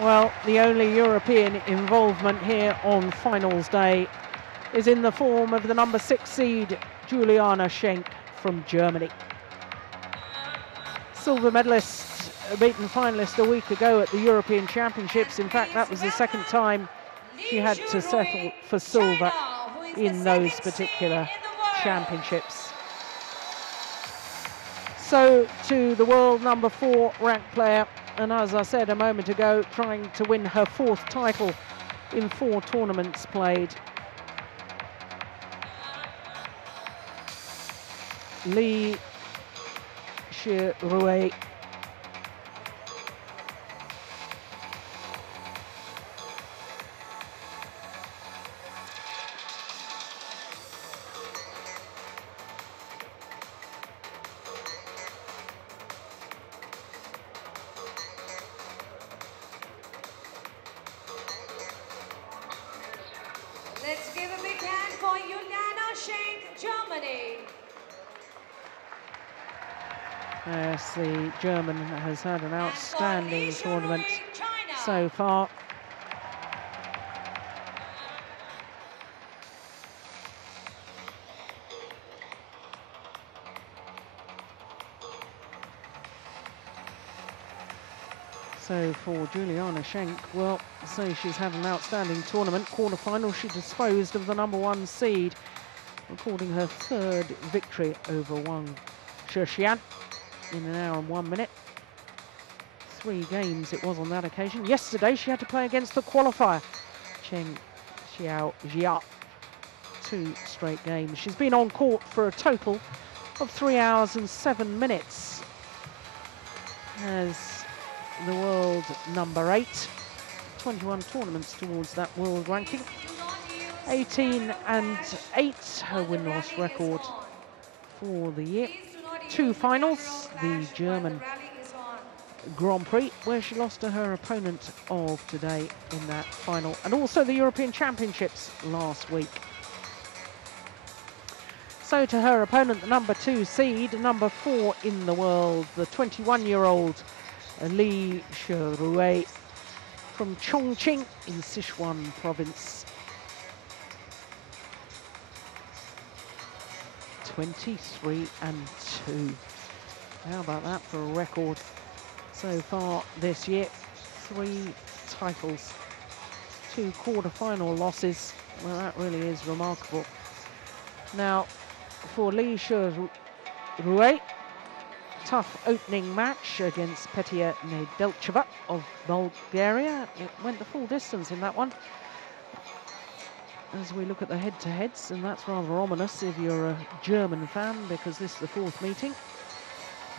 Well, the only European involvement here on finals day is in the form of the number 6 seed, Juliane Schenk from Germany. Silver medalist, beaten finalist a week ago at the European Championships. In fact, that was the second time she had to settle for silver in those particular championships. So to the world number 4 ranked player, and as I said a moment ago, trying to win her 4th title in 4 tournaments played. Xuerui. Let's give a big hand for Juliane Schenk, Germany. Yes, the German has had an outstanding tournament so far. So for Juliane Schenk, well, so she's had an outstanding tournament. Quarter-final, she disposed of the number 1 seed, recording her 3rd victory over Wang Xuerui in an hour and 1 minute. 3 games it was on that occasion. Yesterday, she had to play against the qualifier, Cheng Xiao Jia. 2 straight games. She's been on court for a total of 3 hours and 7 minutes as the world number 8. 21 tournaments towards that world ranking. 18 and 8, her win-loss record for the year. 2 finals, the German Grand Prix, where she lost to her opponent of today in that final, and also the European Championships last week. So to her opponent, the number 2 seed, number 4 in the world, the 21-year-old Xuerui from Chongqing in Sichuan province. 23 and 2. How about that for a record so far this year? 3 titles, 2 quarter-final losses. Well, that really is remarkable. Now, for Xuerui, tough opening match against Petia Nedelcheva of Bulgaria. It went the full distance in that one. As we look at the head-to-heads, and that's rather ominous if you're a German fan, because this is the 4th meeting.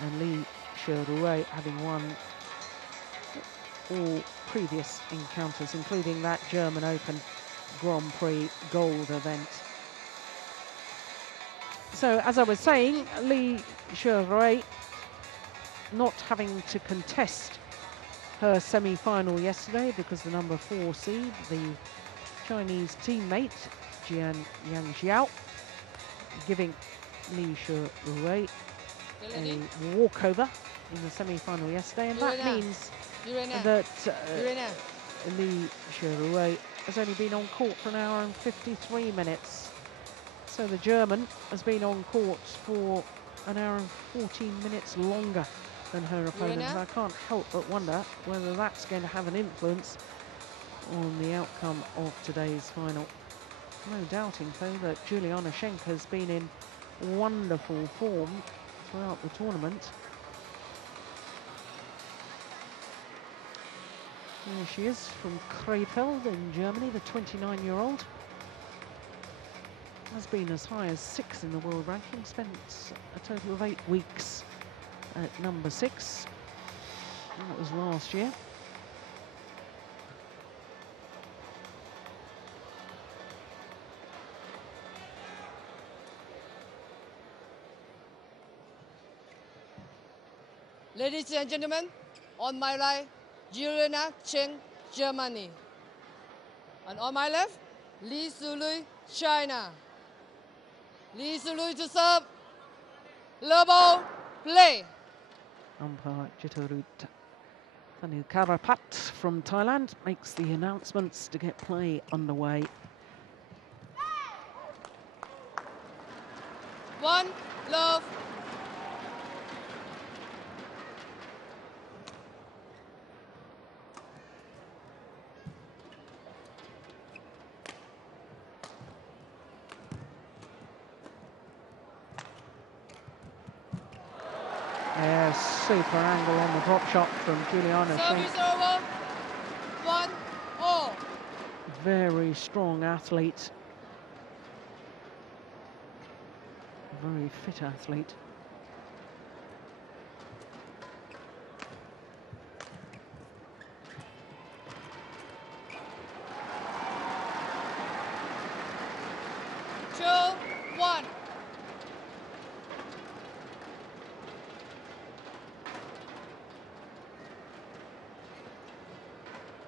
And Xuerui having won all previous encounters, including that German Open Grand Prix Gold event. So, as I was saying, Xuerui not having to contest her semi-final yesterday because the number 4 seed, the Chinese teammate, Jian Yangjiao, giving Xuerui a walkover in the semi-final yesterday, and that means that Xuerui has only been on court for an hour and 53 minutes. So the German has been on court for an hour and 14 minutes longer than her opponent. And I can't help but wonder whether that's going to have an influence on the outcome of today's final. No doubting, though, that Juliane Schenk has been in wonderful form throughout the tournament. There she is from Krefeld in Germany, the 29-year-old. Has been as high as 6 in the world ranking, spent a total of 8 weeks at number 6. And that was last year. Ladies and gentlemen, on my right, Juliane Schenk, Germany. And on my left, Xuerui, China. Xuerui to serve. Level, play. Umpire Jitorut Thanu Karapat from Thailand makes the announcements to get play underway. 1 love. Yeah, super angle on the drop shot from Juliane Schenk. Service over. 1 all. Very strong athlete. Very fit athlete. Two, 1.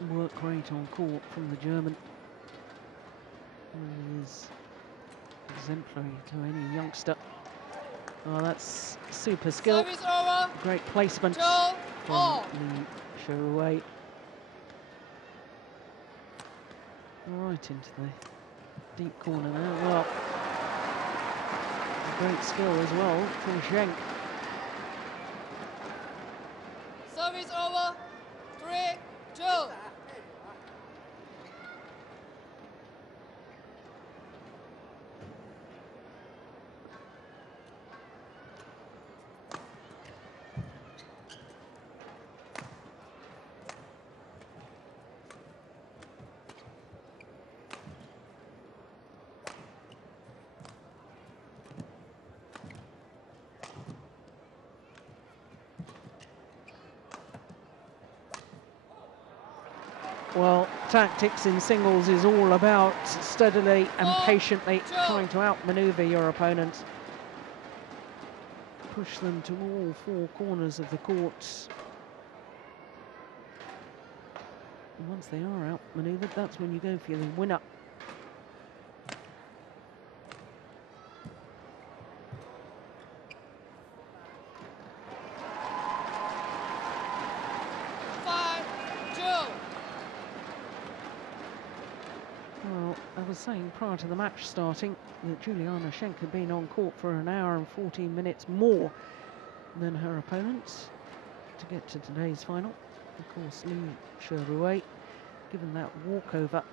Work great on court from the German. He is exemplary to any youngster. Oh, that's super skill. Service over. Great placement 2 from all. Xuerui. Right into the deep corner there. Well, great skill as well from Schenk. Service over. 3, 2. Well, tactics in singles is all about steadily and patiently trying to outmaneuver your opponent. Push them to all four corners of the court. And once they are outmaneuvered, that's when you go for the winner. Well, I was saying prior to the match starting that Juliane Schenk had been on court for an hour and 14 minutes more than her opponent to get to today's final. Of course, Xuerui given that walkover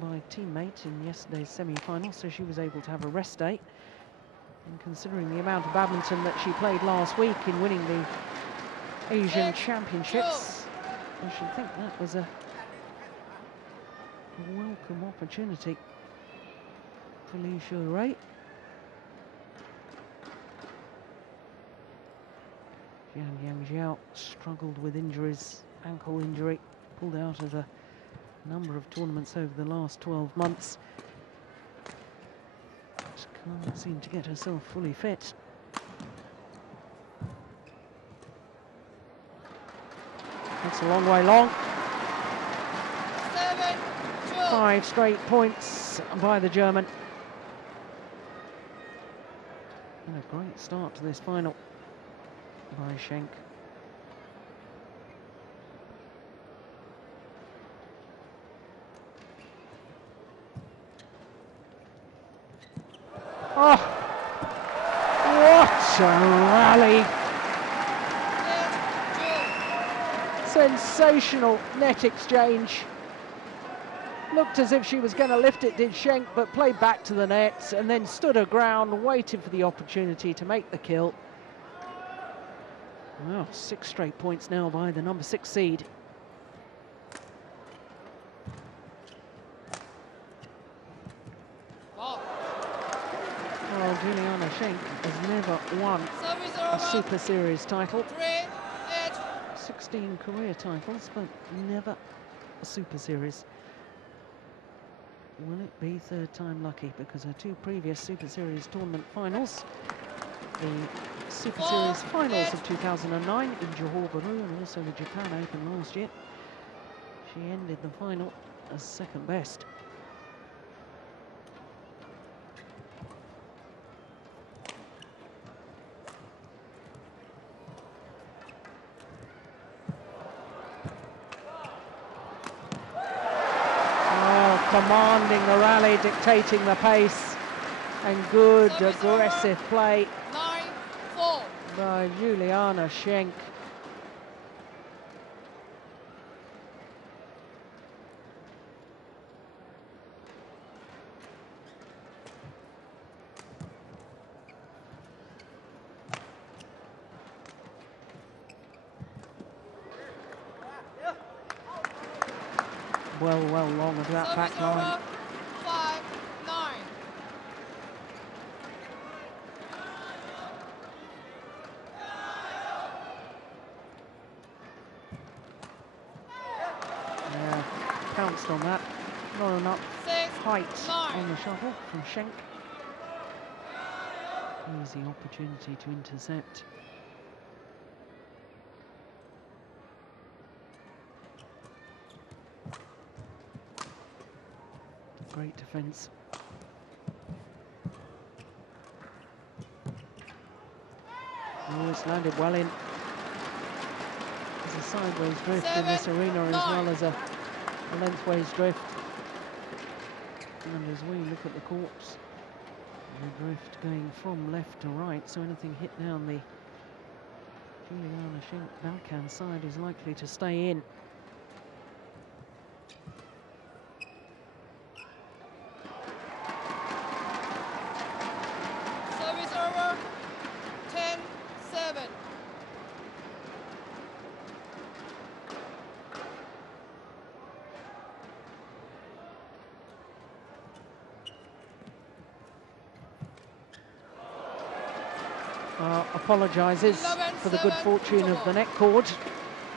by teammate in yesterday's semi-final, so she was able to have a rest day. And considering the amount of badminton that she played last week in winning the Asian Championships, I should think that was a welcome opportunity for Xuerui. Jiang Jiao struggled with injuries, ankle injury, pulled out of a number of tournaments over the last 12 months. Just can't seem to get herself fully fit. That's a long way long. 7, 2. 5 straight points by the German. And a great start to this final by Schenk. Oh, what a rally! Sensational net exchange. Looked as if she was going to lift it, did Schenk, but played back to the net and then stood her ground, waited for the opportunity to make the kill. Well, 6 straight points now by the number 6 seed. Well, Juliane Schenk has never won a Super Series title. 16 career titles, but never a Super Series. Will it be third time lucky? Because her 2 previous Super Series tournament finals, the Super Series finals of 2009 in Johor Bahru and also the Japan Open last year, she ended the final as second best. commanding the rally, dictating the pace, and good aggressive play 9-4. by Juliane Schenk. Well long of that back line. 5-9. Yeah, pounced on that. Not enough 6-9. height on the shuttle from Schenk. Easy opportunity to intercept. Great defence. Oh, it's landed well in. There's a sideways drift in this arena as well as a lengthways drift. And as we look at the courts, the drift going from left to right, so anything hit down the Juliane Schenk backhand side is likely to stay in. Service over. 10-7. Apologises for the good fortune of the net cord.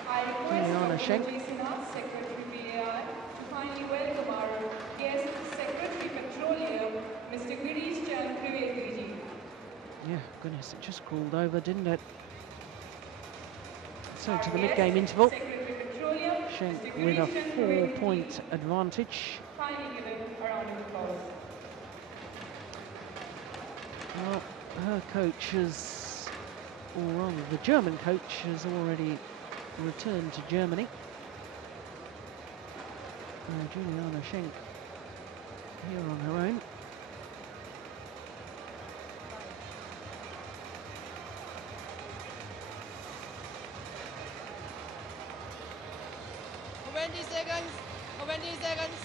I Juliane request Schenk. Secretary PAR to kindly welcome our guest Secretary Petroleum, Mr. Xuerui. Yeah, goodness, it just crawled over, didn't it? So to the mid-game interval, Schenk with a 4-point advantage. Kindly give him a round of applause. Well, her coach has, or rather the German coach has already returned to Germany. Juliane Schenk here on her own. For 20 seconds. For 20 seconds.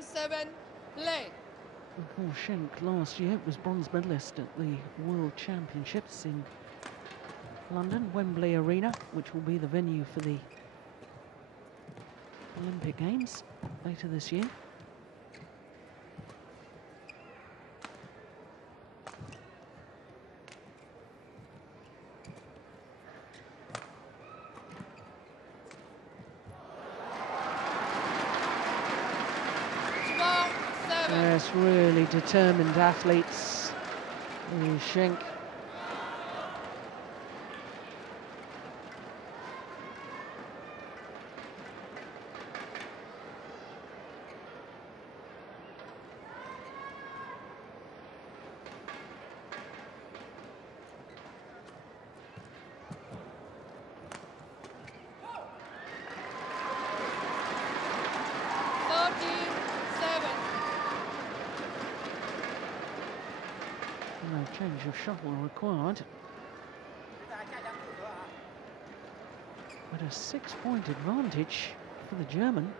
Seven, play. Well, Schenk last year was bronze medalist at the World Championships in London, Wembley Arena, which will be the venue for the Olympic Games later this year. Yes, really determined athletes. Schenk. No change of shuttle required. But a 6-point advantage for the German.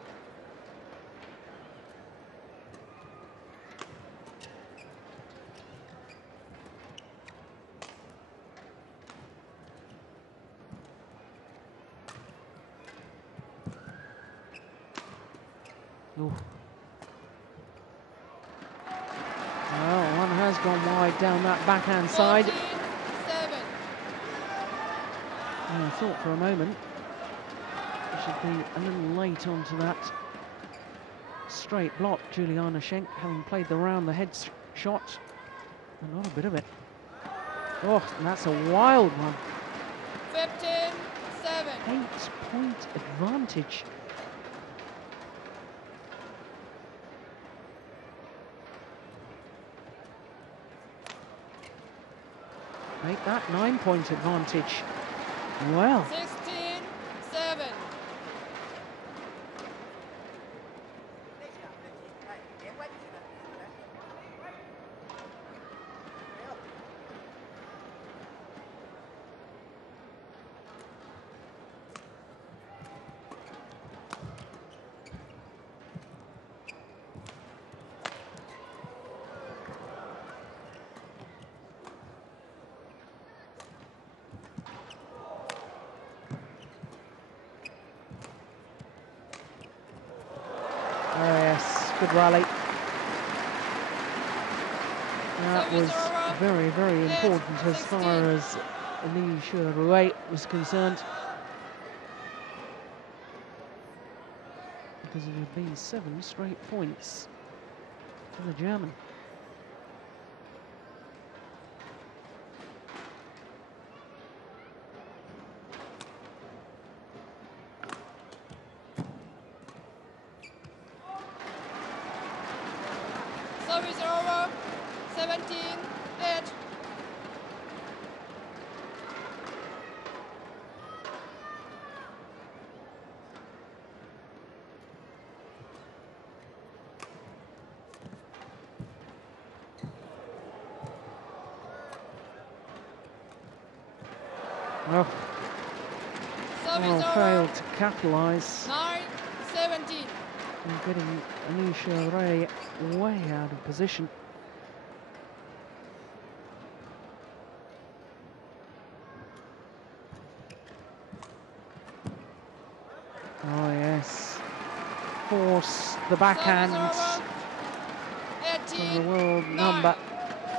Ooh. Well, one has gone wide down that backhand side. 14-7. And I thought for a moment it should be a little late onto that straight block. Juliane Schenk having played the round the head shot. A lot of bit of it. Oh, and that's a wild one. 15-7. 8-point advantage. make that 9-point advantage. Well, 16-7. oh yes, good rally. That was very, very important as far as Xuerui was concerned, because it would be 7 straight points for the German. Service over. 17-8. Oh, Service well, over. failed to capitalise 9-17. and getting Xuerui way out of position. Oh yes, force the backhand from the world number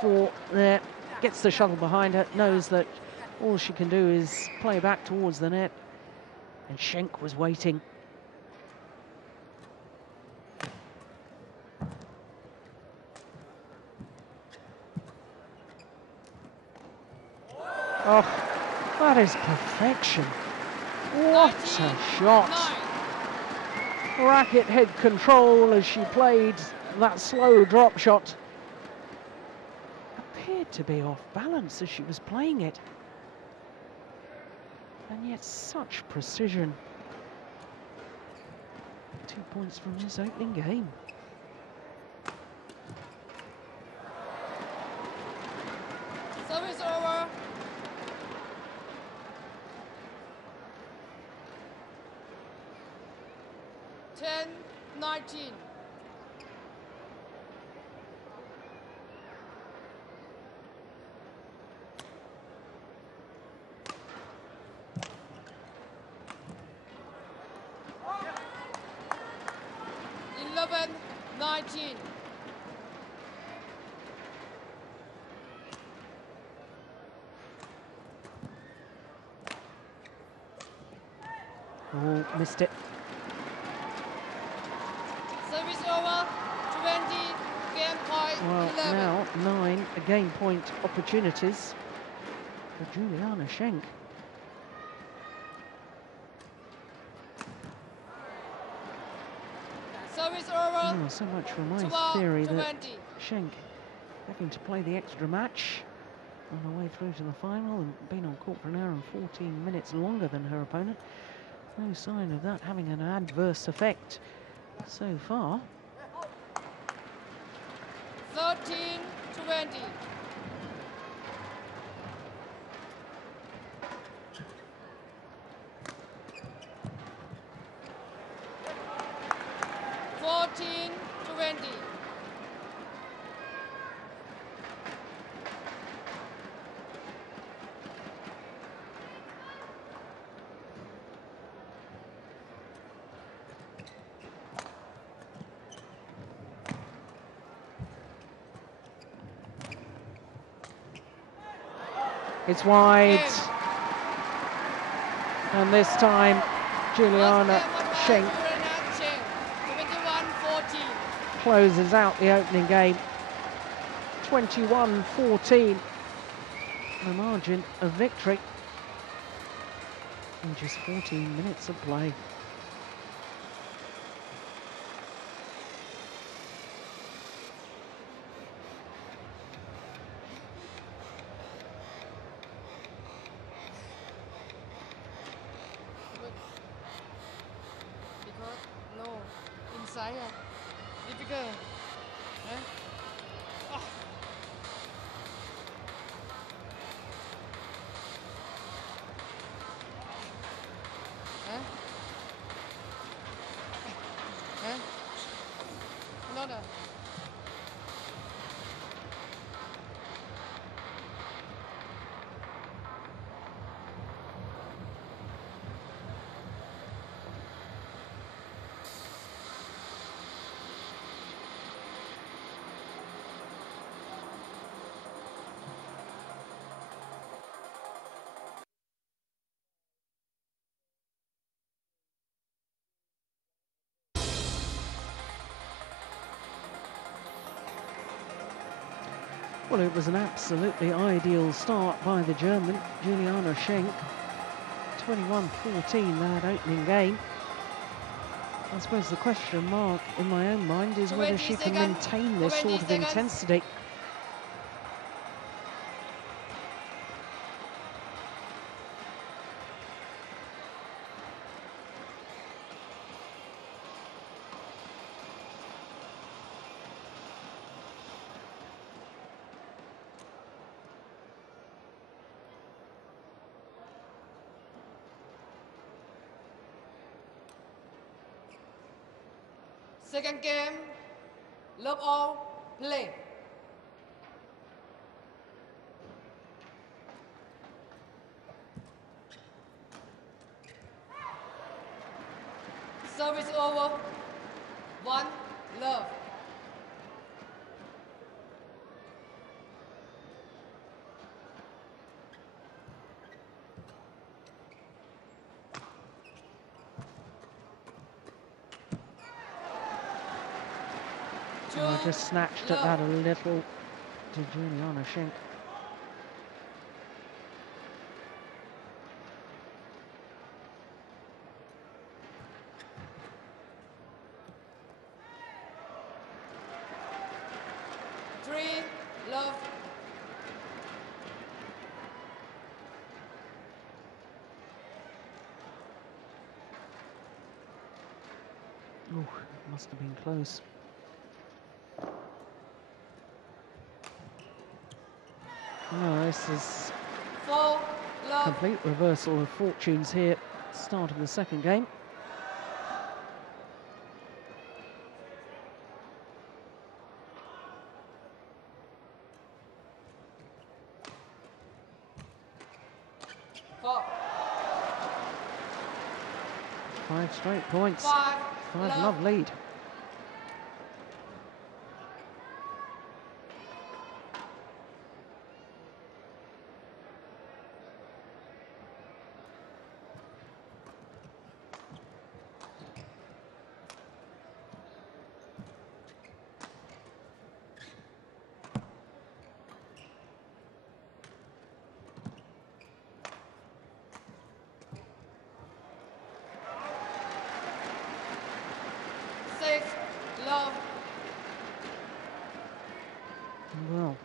4 there. Gets the shuttle behind her, knows that all she can do is play back towards the net, and Schenk was waiting. Oh, that is perfection. What a shot. Racket head control as she played that slow drop shot. Appeared to be off balance as she was playing it. And yet such precision. 2 points from this opening game. Service over. 10-19. Eleven, 19. Oh, missed it. Service over. 20. Game point. Well, 11. now 9 game point opportunities for Juliane Schenk. Service over. Oh, so much for my 12, theory that 20. Schenk having to play the extra match on her way through to the final and been on court for an hour and 14 minutes longer than her opponent. No sign of that having an adverse effect so far. 13-20. It's wide. And this time, Juliane Schenk closes out the opening game. 21-14, the margin of victory in just 14 minutes of play. sai rồi. Difficult. Hả? Hả? Hả? Nó nè. Well, it was an absolutely ideal start by the German, Juliane Schenk. 21-14 that opening game. I suppose the question mark in my own mind is whether she can maintain this sort of intensity. Second game, love all, play. Service over. 1, love. I just snatched at that a little to Juliane Schenk. Love. Oh, must have been close. No, this is a complete reversal of fortunes here. Start of the second game. Five straight points. 5-love lead. Love. Well,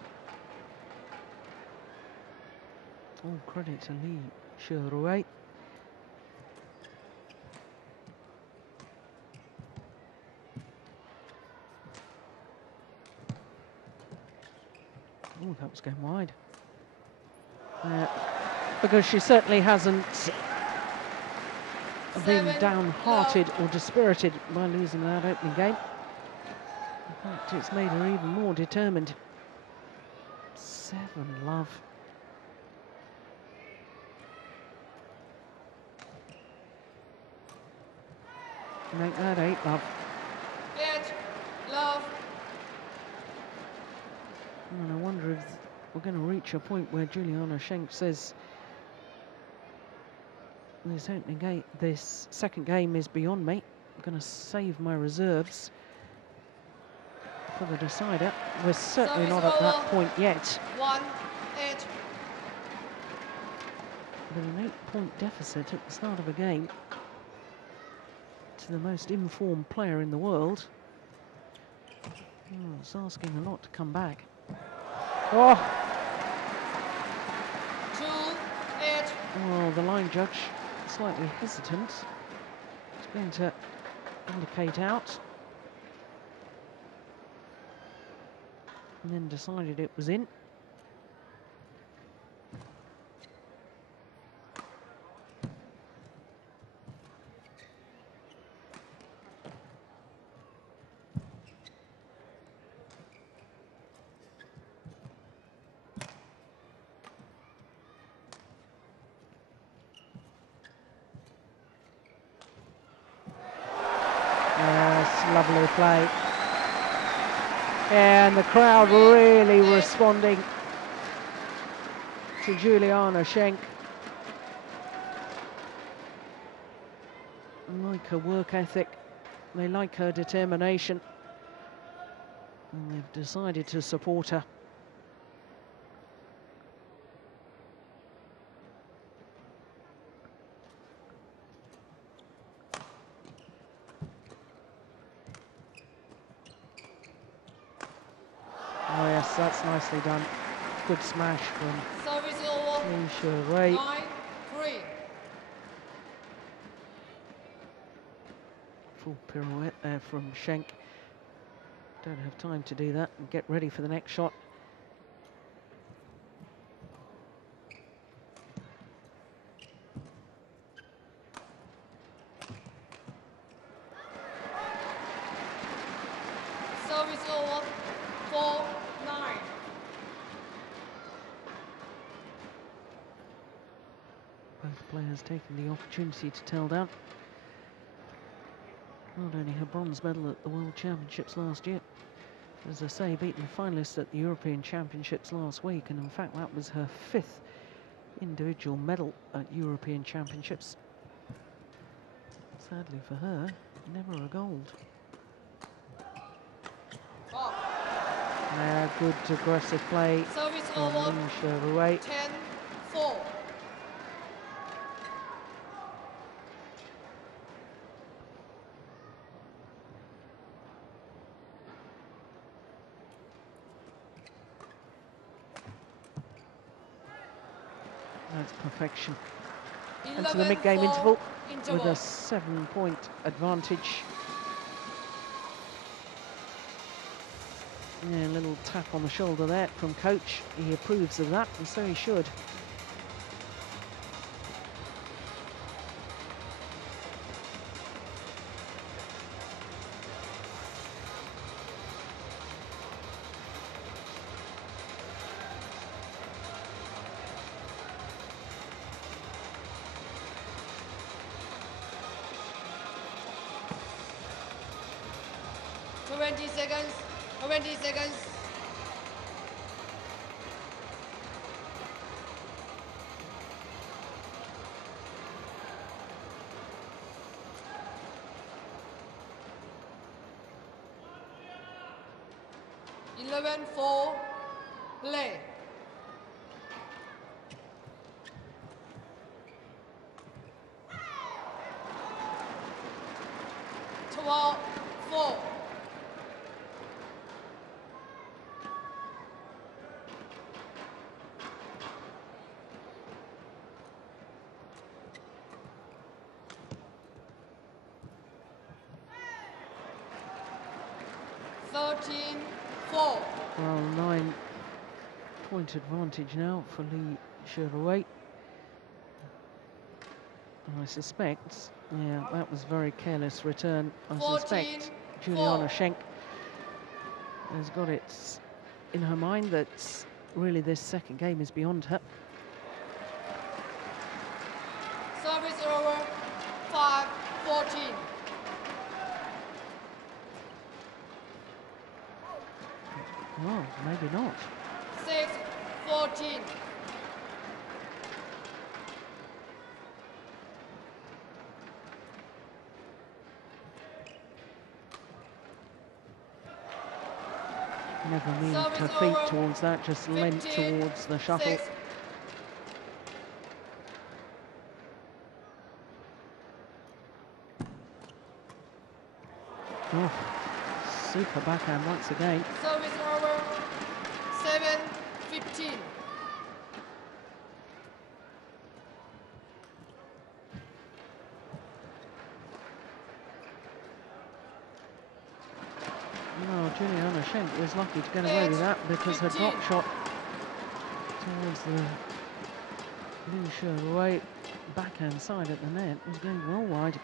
all credit to Xuerui. Oh, that was going wide. Because she certainly hasn't been downhearted or dispirited by losing that opening game. In fact, it's made her even more determined. 7-love. Make that 8-love. 8-love. And I wonder if we're going to reach a point where Juliane Schenk says this second game is beyond me. I'm going to save my reserves for the decider. We're certainly not at that point yet. 1-8. But an 8-point deficit at the start of a game to the most informed player in the world. Oh, it's asking a lot to come back. Oh! 2-8. Well, the line judge slightly hesitant. It's going to indicate out. and then decided it was in. Yes, lovely play. And the crowd really responding to Juliane Schenk. They like her work ethic, they like her determination, and they've decided to support her. Oh yes, that's nicely done. Good smash from Xuerui. 9-3. Full pirouette there from Schenk. Don't have time to do that and get ready for the next shot. Service over. 4-9. Both players taking the opportunity to tell down. Not only her bronze medal at the World Championships last year, as I say, beaten the finalist at the European Championships last week, and in fact that was her 5th individual medal at European Championships. Sadly for her, never a gold. Good aggressive play Service from over. Xuerui. 10-4. That's perfection. And to the mid-game interval with a 7-point advantage. Yeah, a little tap on the shoulder there from coach. He approves of that, and so he should. Seconds. 20 seconds. (11-4) play. 12-4. (13-4). Well, 9-point advantage now for Xuerui. I suspect, yeah, that was very careless return. I suspect Juliane Schenk has got it in her mind that really this second game is beyond her. Service over. 5-14. Well, maybe not. 6-14. Never moved her feet towards that, just leant towards the shuttle. 6. Oh, super backhand once again. Service over. 7-15. No, Juliane Schenk was lucky to get away with that because her drop shot towards the Xuerui backhand side at the net was going well wide.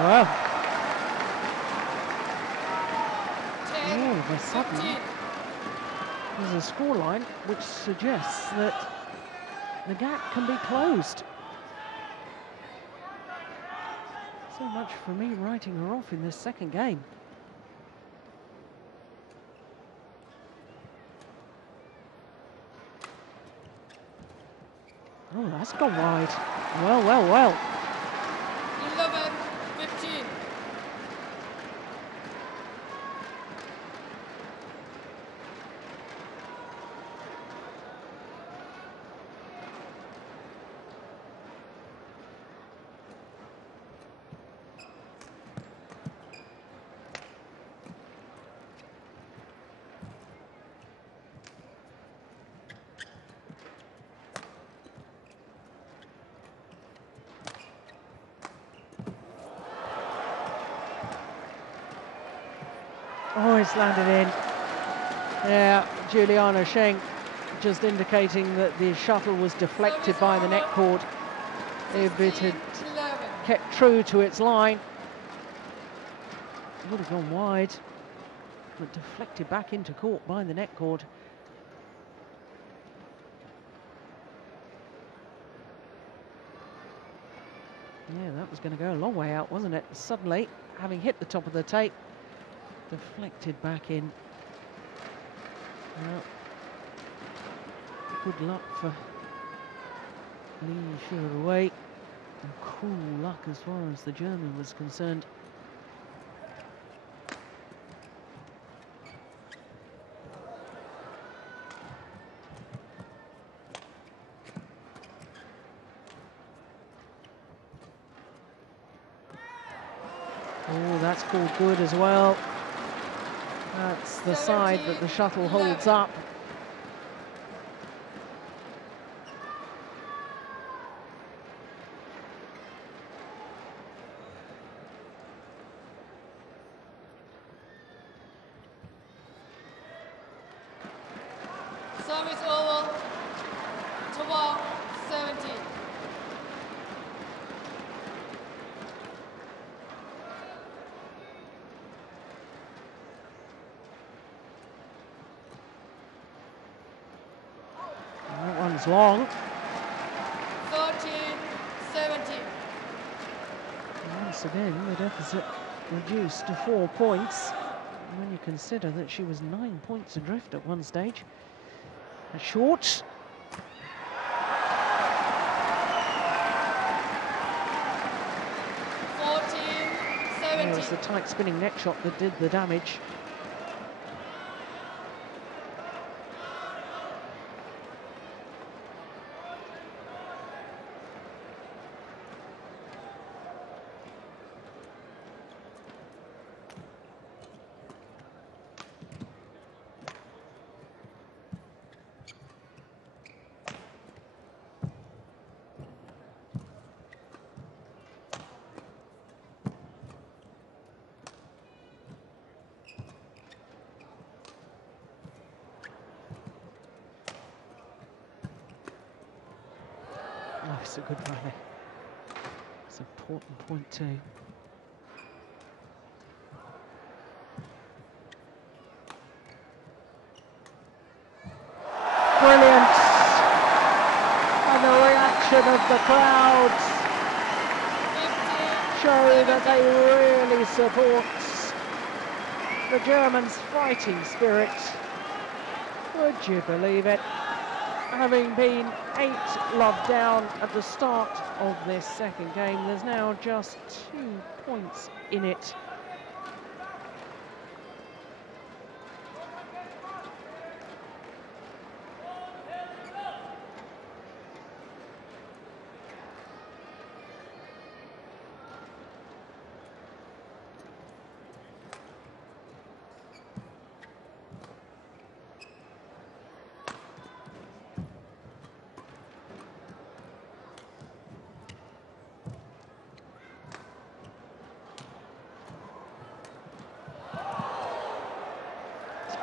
Well, all of a sudden, there's a scoreline which suggests that the gap can be closed. So much for me writing her off in this second game. Oh, that's gone wide. Well, well, well. 11-15. Oh, it's landed in. Yeah, Juliane Schenk just indicating that the shuttle was deflected by the net cord. If it had kept true to its line, it would have gone wide, but deflected back into court by the net cord. Yeah, that was going to go a long way out, wasn't it? Suddenly, having hit the top of the tape, deflected back in. Well, good luck for Xuerui, and cool luck as far as the German was concerned. Oh, that's called good as well. That's the side that the shuttle holds up. Service over. 12-17. That one's long. 13-17. Once again, the deficit reduced to 4 points. When you consider that she was 9 points adrift at one stage. A short. It was the tight spinning net shot that did the damage. Oh, it's a good rally. It's an important point too. Brilliant! And the reaction of the crowds show that they really support the Germans' fighting spirit. Would you believe it? Having been 8-love down at the start of this second game, there's now just 2 points in it.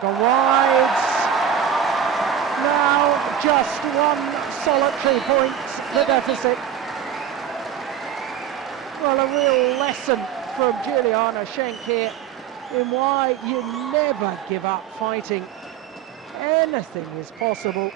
Gone wide. Now just 1 solitary point, the deficit. Well, a real lesson from Juliane Schenk here in why you never give up fighting. Anything is possible.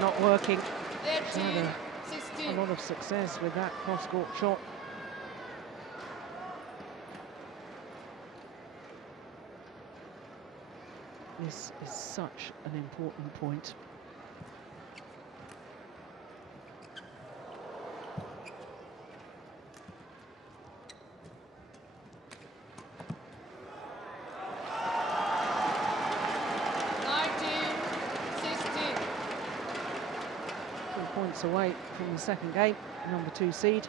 Not working. She's had a lot of success with that cross-court shot. This is such an important point. Points away from the second game, number 2 seed.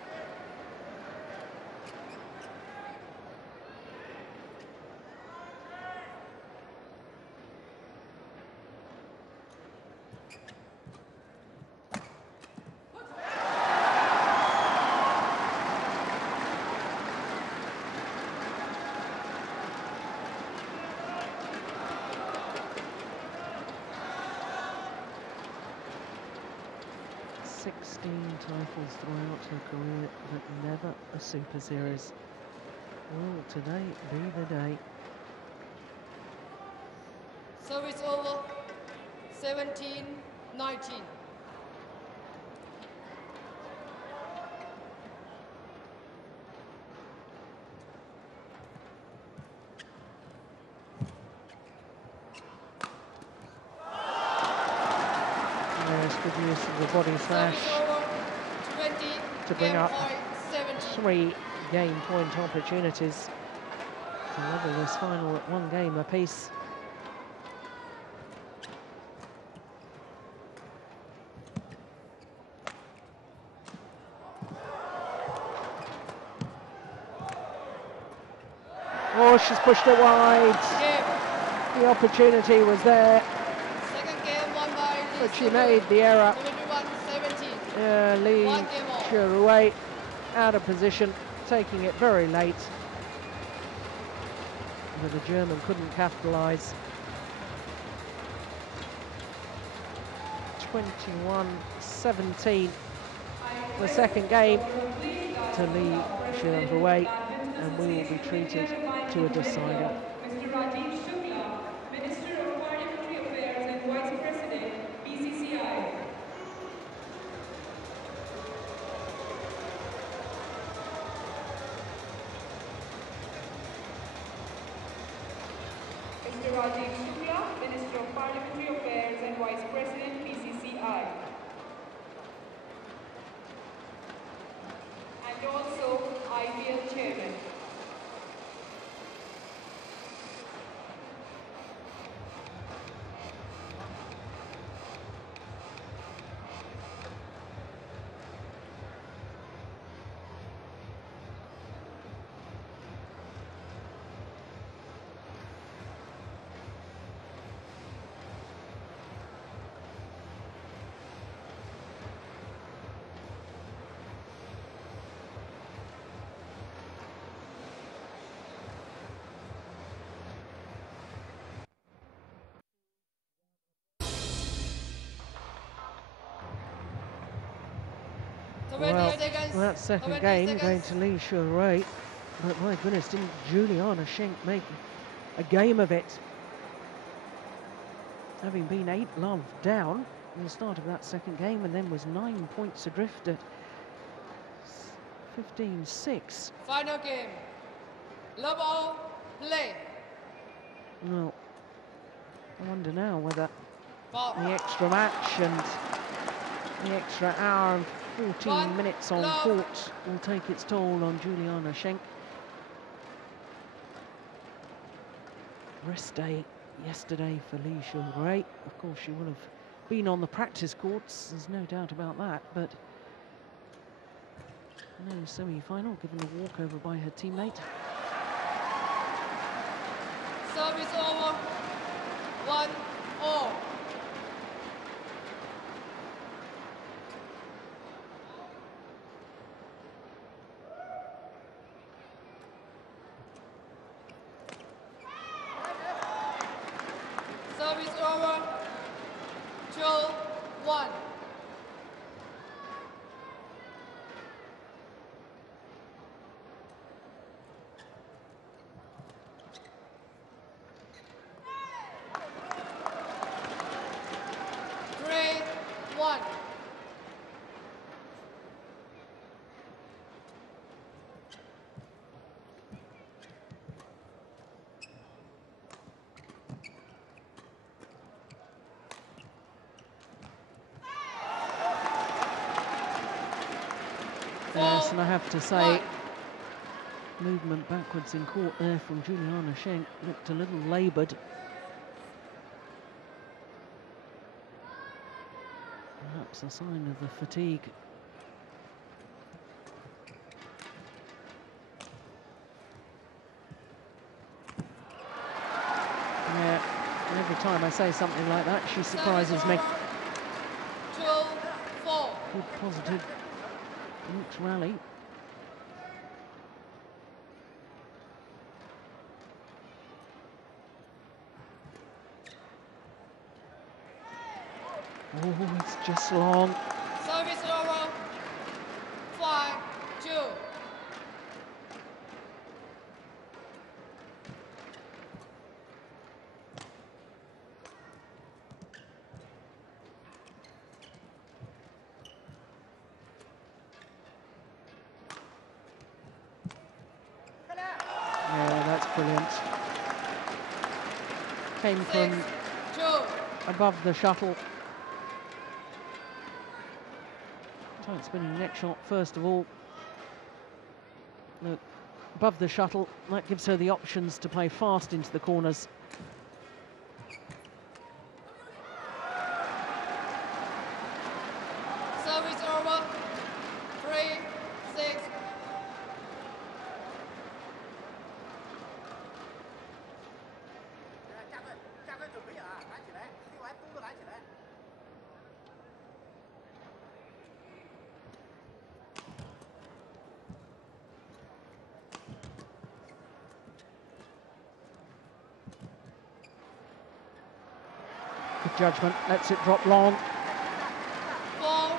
Titles throughout her career, but never a Super Series. Will today be the day? Service over, 17-19. Yes, good use of the body slash to bring up 3 game point opportunities to level this final at 1 game apiece. Oh, she's pushed it wide. The opportunity was there, but she made the error. Lee Xuerui out of position, taking it very late. But the German couldn't capitalise. 21-17, the second game to Lee Xuerui, and we will be treated to a decider. Minister of Parliamentary Affairs and Vice President, BCCI. Mr. Rajiv Shukla, Minister of Parliamentary Affairs and Vice President, BCCI. And also IPL Chairman. Well, seconds. that second 20 game seconds. going to Lee Xuerui. But my goodness, didn't Juliane Schenk make a game of it? Having been 8-love down in the start of that second game, and then was 9 points adrift at 15-6. Final game. Love all, play. Well, I wonder now whether Ball. the extra match and the extra hour and 14 minutes on court will take its toll on Juliane Schenk. Rest day yesterday for Lee Xuerui. Of course, she will have been on the practice courts, there's no doubt about that, but no semi-final, given a walkover by her teammate. Service over. 1-0. Service over. 2-1. Yes, and I have to say, movement backwards in court there from Juliane Schenk looked a little laboured. Perhaps a sign of the fatigue. Yeah, and every time I say something like that, she surprises me. 2-4. Good positive next rally. Oh, it's just long. Service over. 5-2. Yeah, that's brilliant. Came from 6-2. above the shuttle. Tight spinning neck shot first of all. Look, above the shuttle, that gives her the options to play fast into the corners. Service over. 3-6. Good judgment, lets it drop long. 4-6.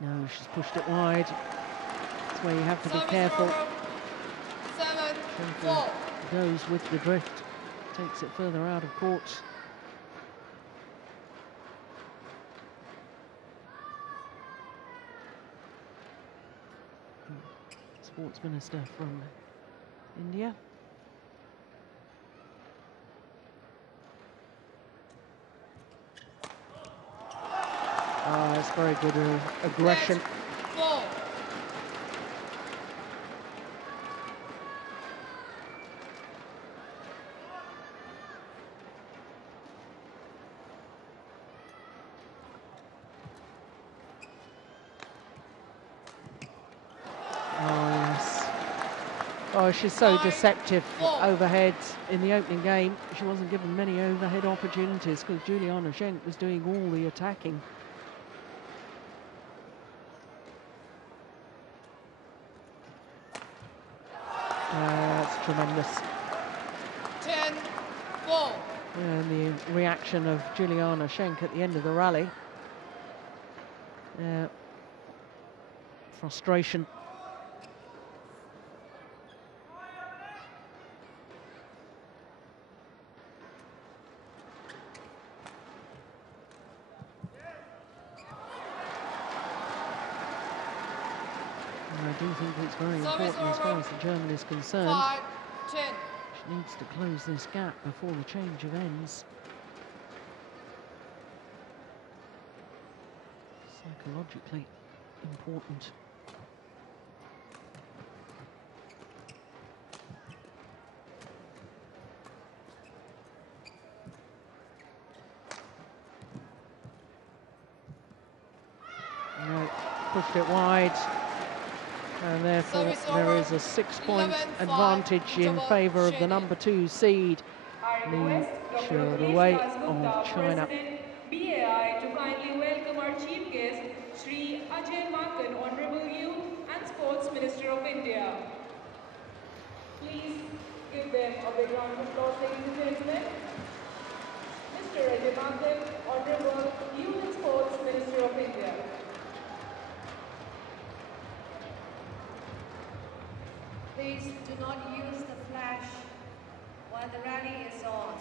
No, she's pushed it wide. That's where you have to be Service careful. over. 7-4. Goes with the drift, takes it further out of court. Sports Minister from India. It's very good aggression. 4. Oh, yes. Oh, she's so 9-4. deceptive overhead in the opening game. She wasn't given many overhead opportunities because Juliane Schenk was doing all the attacking. That's tremendous. 10-4. And the reaction of Juliane Schenk at the end of the rally. Frustration. I do think it's very important as far as the German is concerned. 5-10. She needs to close this gap before the change of ends. Psychologically important. No, pushed it wide. And therefore there is a 6-point advantage in favour of the number 2 seed, Xuerui of China. BAI to kindly welcome our chief guest, Shri Ajay Makan, Honourable Youth and Sports Minister of India. Please give them a big round of applause, ladies and gentlemen. Mr. Ajay Makan, Honourable Youth and Sports Minister of India. Please do not use the flash while the rally is on.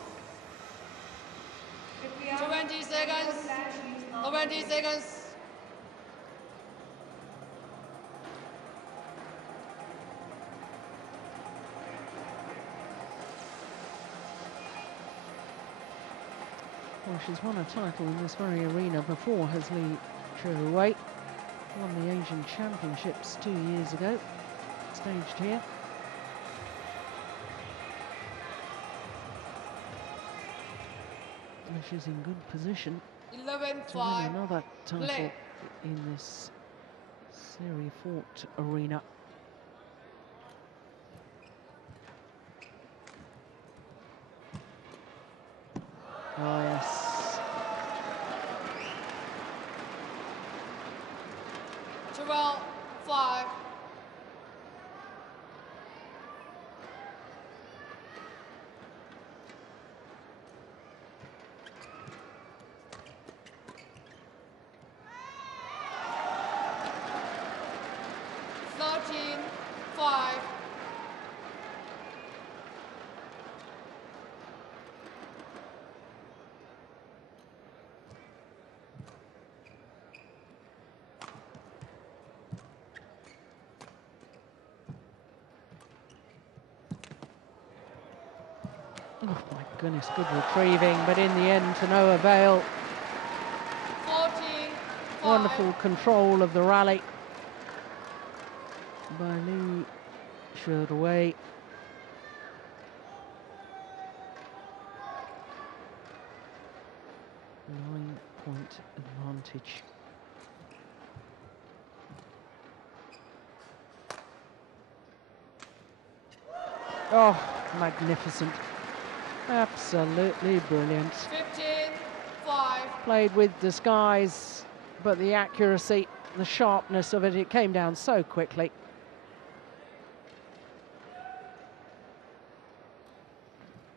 20 seconds. 20 seconds. Well, she's won a title in this very arena before, has Xuerui. Won the Asian Championships 2 years ago. Staged here. And she's in good position to win 11-5. another title Play. in this Xuerui Fort arena. Oh yes. 12-5. Oh my goodness, good retrieving, but in the end to no avail. 14-5. Wonderful control of the rally by Xuerui. Nine-point advantage. Oh, magnificent. Absolutely brilliant. 15-5. Played with disguise, but the accuracy, the sharpness of it, it came down so quickly.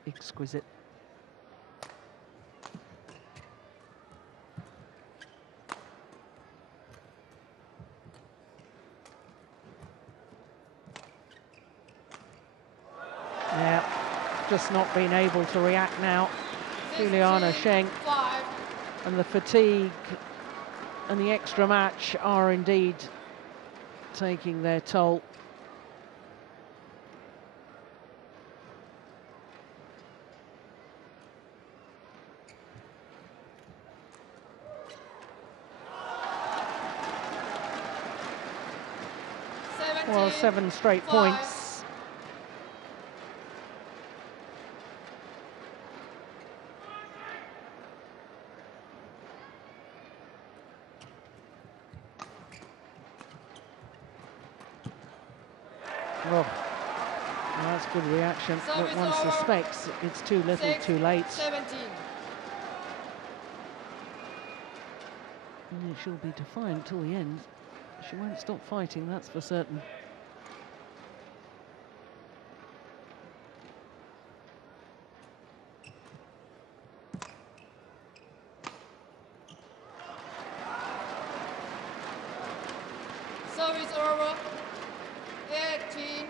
Exquisite. Yeah, just not being able to react now. Juliane Schenk, 5. and the fatigue and the extra match are indeed taking their toll. Well, 7 straight points. Oh, that's good reaction, but Service one over. suspects it's too little, 6, too late. 17. And she'll be defiant till the end. She won't stop fighting, that's for certain. Service over. 18,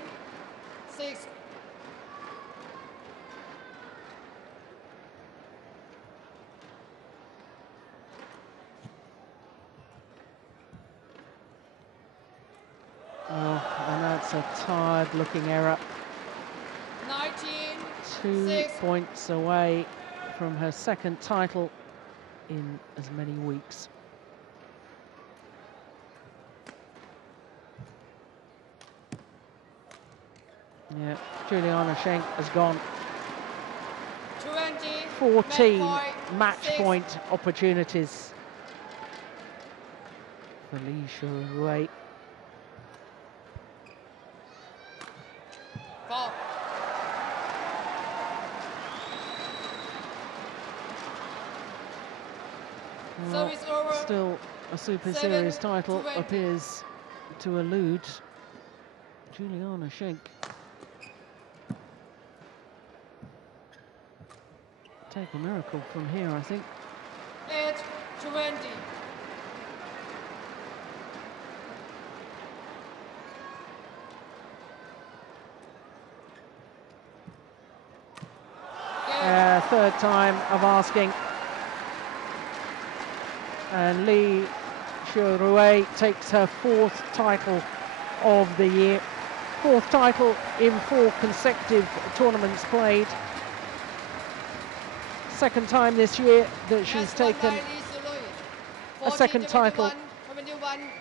6. Oh, and that's a tired-looking error. 19, 2 6. points away from her second title in as many weeks. Yeah, Juliane Schenk has gone. 20, 14 match 6. point opportunities for Xuerui. 4. Well, Service over. still a Super 7, Series title 20. appears to elude Juliane Schenk. Take a miracle from here, I think. 8, 20. Third time of asking. And Xuerui takes her 4th title of the year. 4th title in 4 consecutive tournaments played. Second time this year that she's taken a second title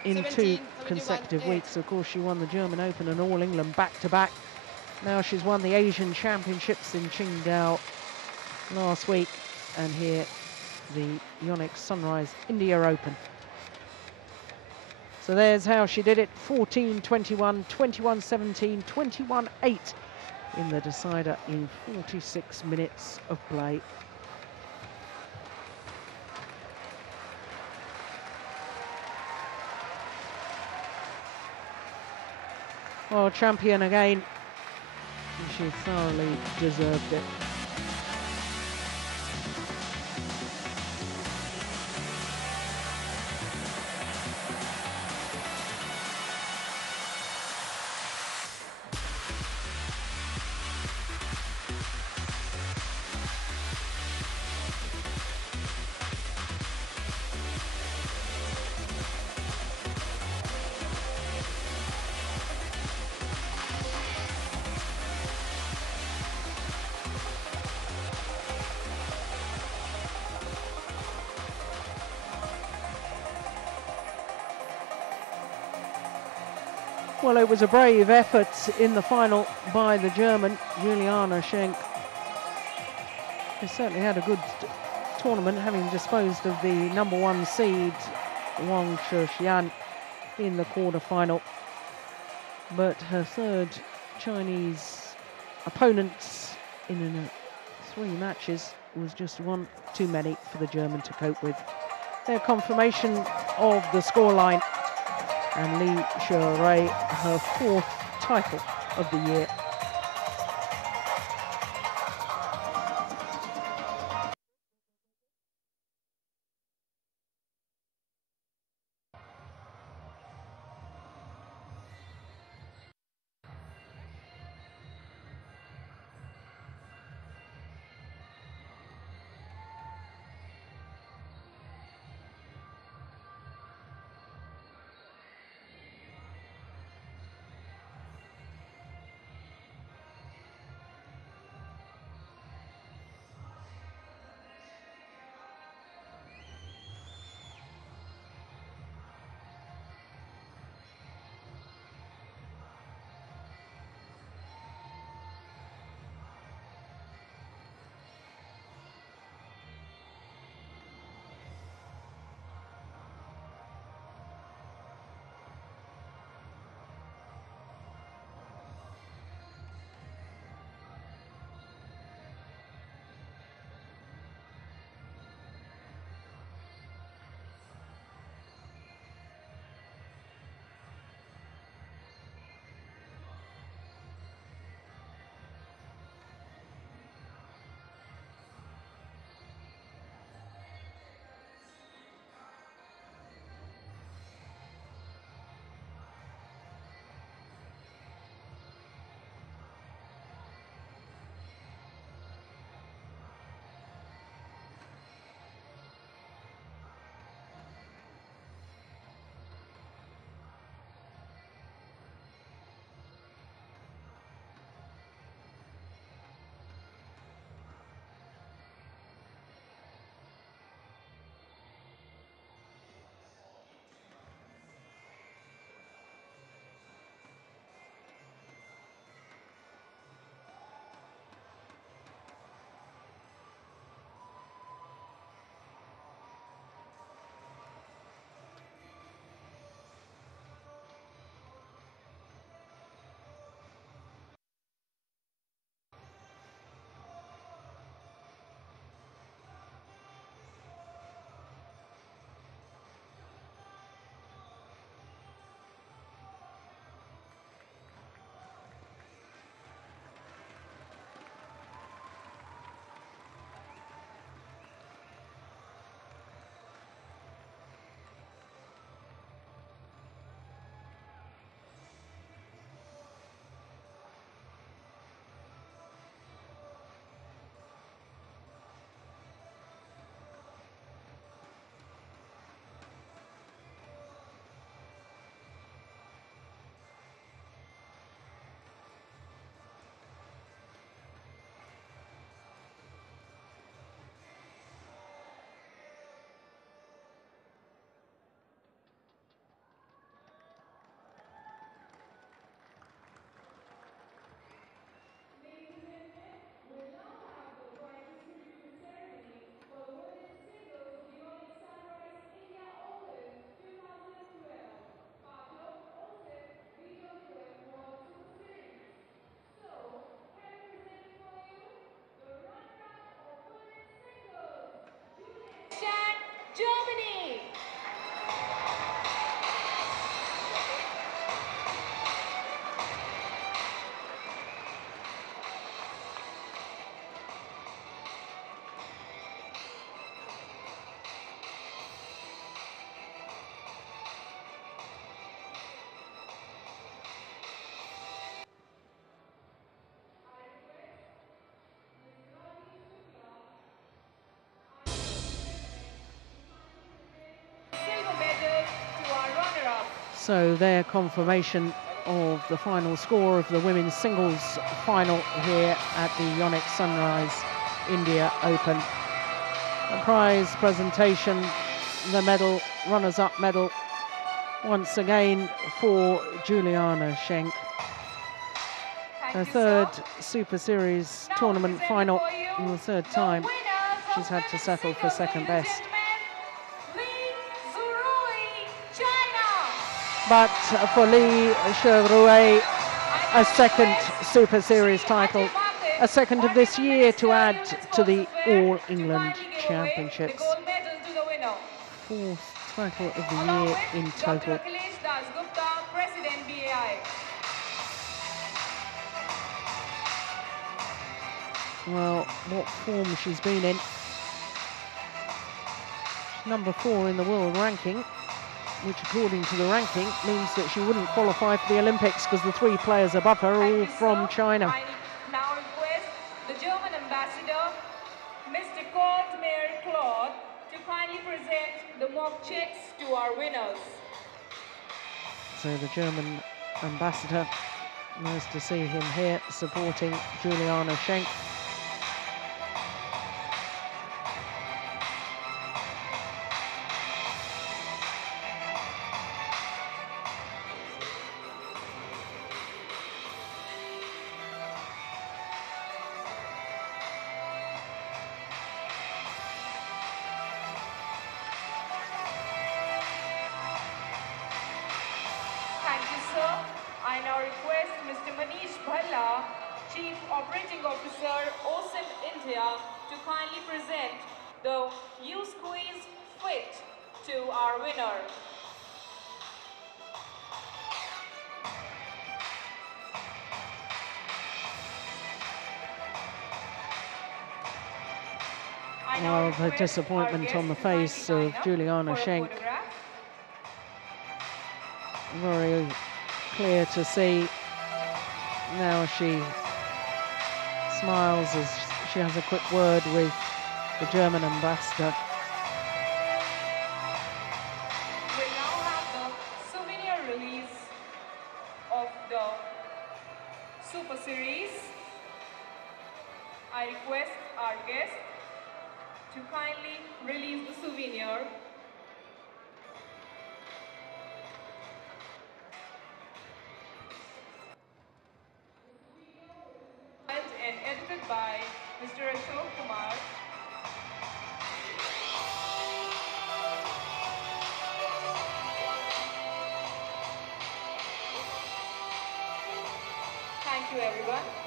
in 2 consecutive weeks. Of course, she won the German Open and All England back-to-back. Now she's won the Asian Championships in Qingdao last week, and here the Yonex Sunrise India Open. So there's how she did it: 14-21, 21-17, 21-8 in the decider in 46 minutes of play. Well, champion again. She thoroughly deserved it. Well, it was a brave effort in the final by the German, Juliane Schenk. She certainly had a good tournament, having disposed of the #1 seed, Wang Shixian, in the quarter-final. But her third Chinese opponent in 3 matches was just one too many for the German to cope with. Their confirmation of the scoreline, and Xuerui, her 4th title of the year. So their confirmation of the final score of the women's singles final here at the Yonex Sunrise India Open. The prize presentation, the medal, runners-up medal, once again for Juliane Schenk. Her third Super Series tournament final, and the third time she's had to settle for second best. But for Xuerui, a second Super Series title, a second of this year to add to the All England Championships. Fourth title of the year in total. Well, what form she's been in. She's number 4 in the world ranking, which according to the ranking means that she wouldn't qualify for the Olympics because the 3 players above her are all from China. I now request the German ambassador, Mr. Claude, to kindly present the mock checks to our winners. So the German ambassador, nice to see him here supporting Juliane Schenk. I now request Mr. Manish Bhalla, Chief Operating Officer, OSIM India, to kindly present the U-Squeeze Fit to our winner. Well, the disappointment on the face of Juliane Schenk. Very clear to see. Now she smiles as she has a quick word with the German ambassador. We now have the souvenir release of the Super Series. I request our guest to kindly release the souvenir. And edited by Mr. Ashok Kumar. Thank you, everyone.